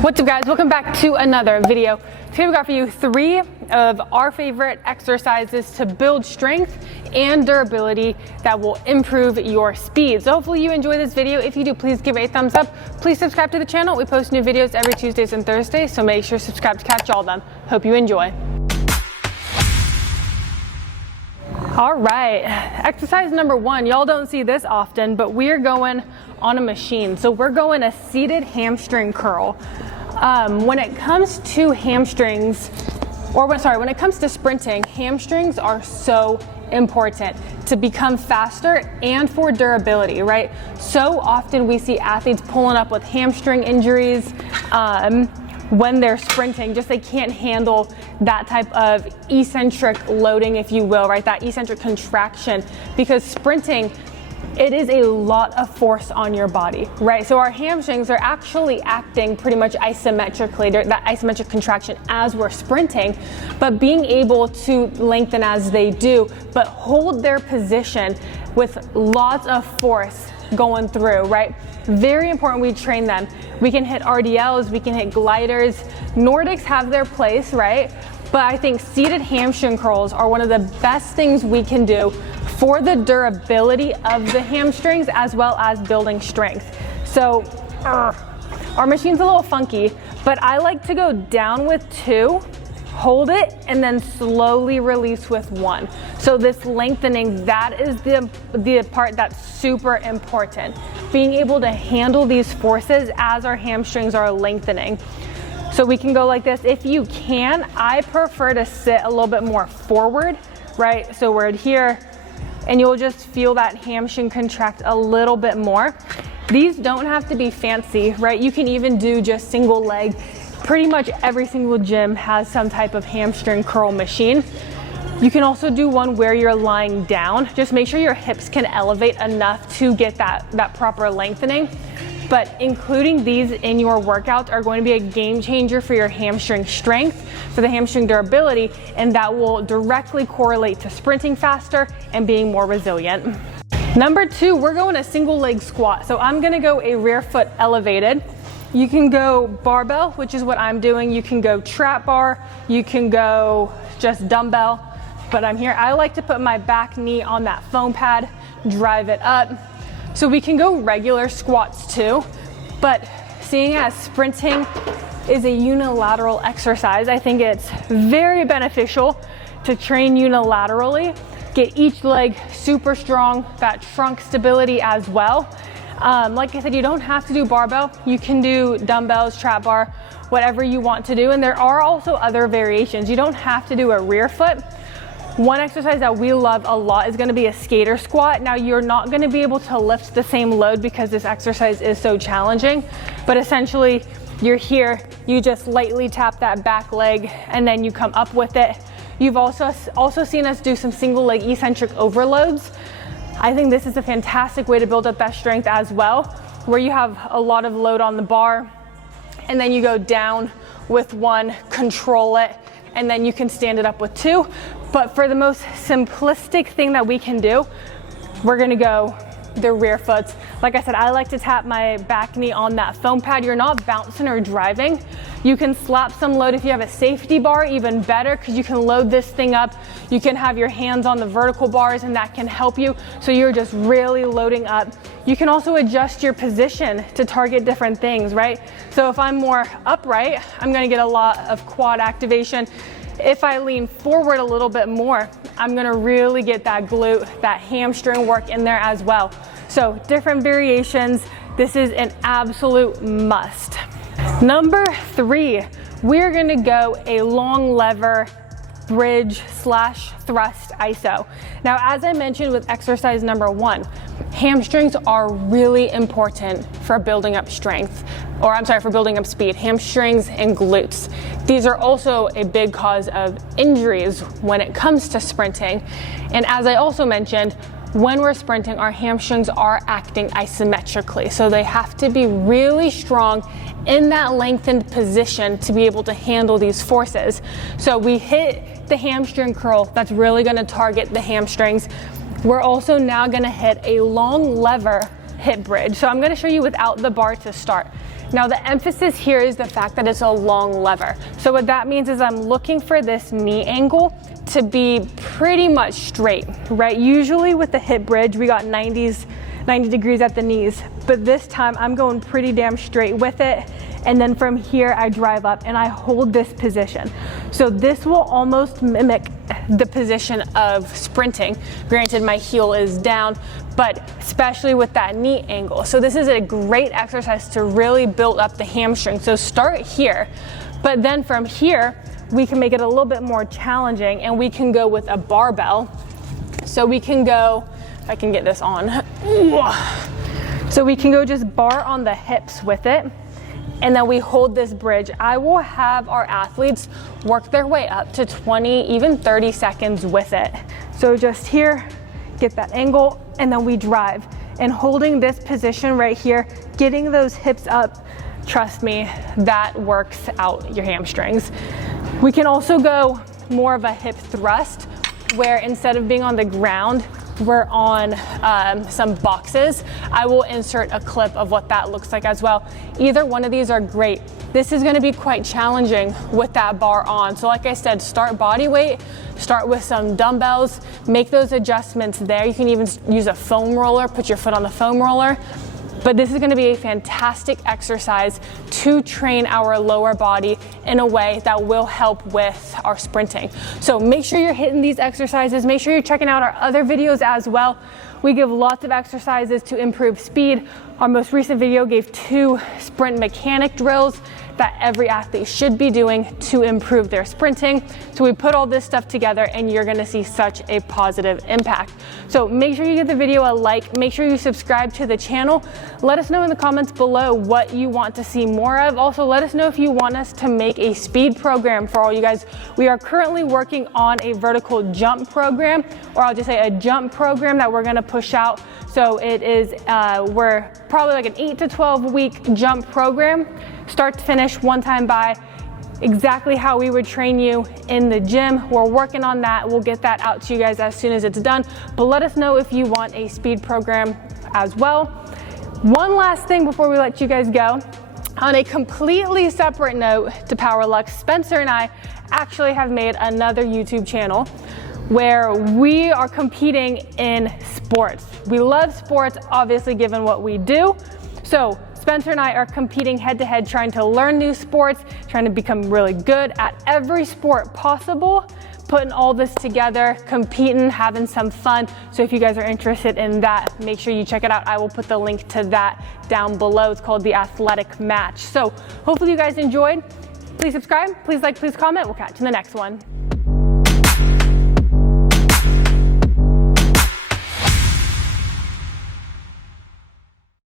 What's up, guys? Welcome back to another video. Today we got for you 3 of our favorite exercises to build strength and durability that will improve your speed. So hopefully you enjoy this video. If you do, please give it a thumbs up. Please subscribe to the channel. We post new videos every Tuesdays and Thursdays, so make sure to subscribe to catch all of them. Hope you enjoy. All right, exercise number 1. Y'all don't see this often, but we're going on a machine. So we're going a seated hamstring curl. When it comes to hamstrings, when it comes to sprinting, hamstrings are so important to become faster and for durability, right? So often we see athletes pulling up with hamstring injuries when they're sprinting, just they can't handle that type of eccentric loading, if you will, right? That eccentric contraction, because sprinting, it is a lot of force on your body, right? So our hamstrings are actually acting pretty much isometrically, that isometric contraction as we're sprinting, but being able to lengthen as they do, but hold their position with lots of force going through, right? Very important we train them. We can hit RDLs, we can hit gliders. Nordics have their place, right? But I think seated hamstring curls are one of the best things we can do for the durability of the hamstrings as well as building strength. So our machine's a little funky, but I like to go down with 2, hold it, and then slowly release with 1. So this lengthening, that is the part that's super important. Being able to handle these forces as our hamstrings are lengthening. So we can go like this. If you can, I prefer to sit a little bit more forward, right? So we're here, and you'll just feel that hamstring contract a little bit more. These don't have to be fancy, right? You can even do just single leg. Pretty much every single gym has some type of hamstring curl machine. You can also do one where you're lying down. Just make sure your hips can elevate enough to get that proper lengthening. But including these in your workouts are going to be a game changer for your hamstring strength, for the hamstring durability, and that will directly correlate to sprinting faster and being more resilient. Number 2, we're going a single leg squat. So I'm gonna go a rear foot elevated. You can go barbell, which is what I'm doing. You can go trap bar, you can go just dumbbell, but I'm here. I like to put my back knee on that foam pad, drive it up. So we can go regular squats too, but seeing as sprinting is a unilateral exercise, I think it's very beneficial to train unilaterally, get each leg super strong, that trunk stability as well. Like I said, you don't have to do barbell. You can do dumbbells, trap bar, whatever you want to do. And there are also other variations. You don't have to do a rear foot. One exercise that we love a lot is going to be a skater squat. Now, you're not going to be able to lift the same load because this exercise is so challenging, but essentially you're here, you just lightly tap that back leg and then you come up with it. You've also seen us do some single leg eccentric overloads. I think this is a fantastic way to build up that strength as well, where you have a lot of load on the bar and then you go down with 1, control it, and then you can stand it up with 2. But for the most simplistic thing that we can do, we're gonna go the rear foots. Like I said, I like to tap my back knee on that foam pad. You're not bouncing or driving. You can slap some load. If you have a safety bar, even better, because you can load this thing up. You can have your hands on the vertical bars and that can help you. So you're just really loading up. You can also adjust your position to target different things, right? So if I'm more upright, I'm gonna get a lot of quad activation. If I lean forward a little bit more, I'm gonna really get that glute, that hamstring work in there as well. So different variations. This is an absolute must. Number 3, we're gonna go a long lever bridge / thrust iso. Now, as I mentioned with exercise number 1, hamstrings are really important for building up strength, for building up speed, hamstrings and glutes. These are also a big cause of injuries when it comes to sprinting. And as I also mentioned, when we're sprinting, our hamstrings are acting isometrically. So they have to be really strong in that lengthened position to be able to handle these forces. So we hit the hamstring curl, that's really gonna target the hamstrings. We're also now gonna hit a long lever hip bridge. So I'm gonna show you without the bar to start. Now the emphasis here is the fact that it's a long lever. So what that means is I'm looking for this knee angle to be pretty much straight, right? Usually with the hip bridge, we got 90 degrees at the knees, but this time I'm going pretty damn straight with it. And then from here, I drive up and I hold this position. So this will almost mimic the position of sprinting. Granted, my heel is down, but especially with that knee angle. So this is a great exercise to really build up the hamstring. So start here, but then from here, we can make it a little bit more challenging and we can go with a barbell. So we can go, if I can get this on. So we can go just bar on the hips with it. And then we hold this bridge. I will have our athletes work their way up to 20, even 30 seconds with it. So just here, get that angle, and then we drive. And holding this position right here, getting those hips up, trust me, that works out your hamstrings. We can also go more of a hip thrust, where instead of being on the ground, we're on some boxes. I will insert a clip of what that looks like as well. Either one of these are great. This is gonna be quite challenging with that bar on. So like I said, start body weight, start with some dumbbells, make those adjustments there. You can even use a foam roller, put your foot on the foam roller. But this is gonna be a fantastic exercise to train our lower body in a way that will help with our sprinting. So make sure you're hitting these exercises. Make sure you're checking out our other videos as well. We give lots of exercises to improve speed. Our most recent video gave 2 sprint mechanic drills that every athlete should be doing to improve their sprinting. So we put all this stuff together and you're gonna see such a positive impact. So make sure you give the video a like, make sure you subscribe to the channel. Let us know in the comments below what you want to see more of. Also, let us know if you want us to make a speed program for all you guys. We are currently working on a vertical jump program, or I'll just say a jump program that we're gonna push out. So it is, we're probably like an 8 to 12 week jump program, start to finish, one time by, exactly how we would train you in the gym. We're working on that. We'll get that out to you guys as soon as it's done, but let us know if you want a speed program as well. One last thing before we let you guys go. On a completely separate note to PowerLux, Spencer and I actually have made another YouTube channel where we are competing in sports. We love sports, obviously, given what we do. So Spencer and I are competing head to head, trying to learn new sports, trying to become really good at every sport possible, putting all this together, competing, having some fun. So if you guys are interested in that, make sure you check it out. I will put the link to that down below. It's called The Athletic Match. So hopefully you guys enjoyed. Please subscribe, please like, please comment. We'll catch you in the next one.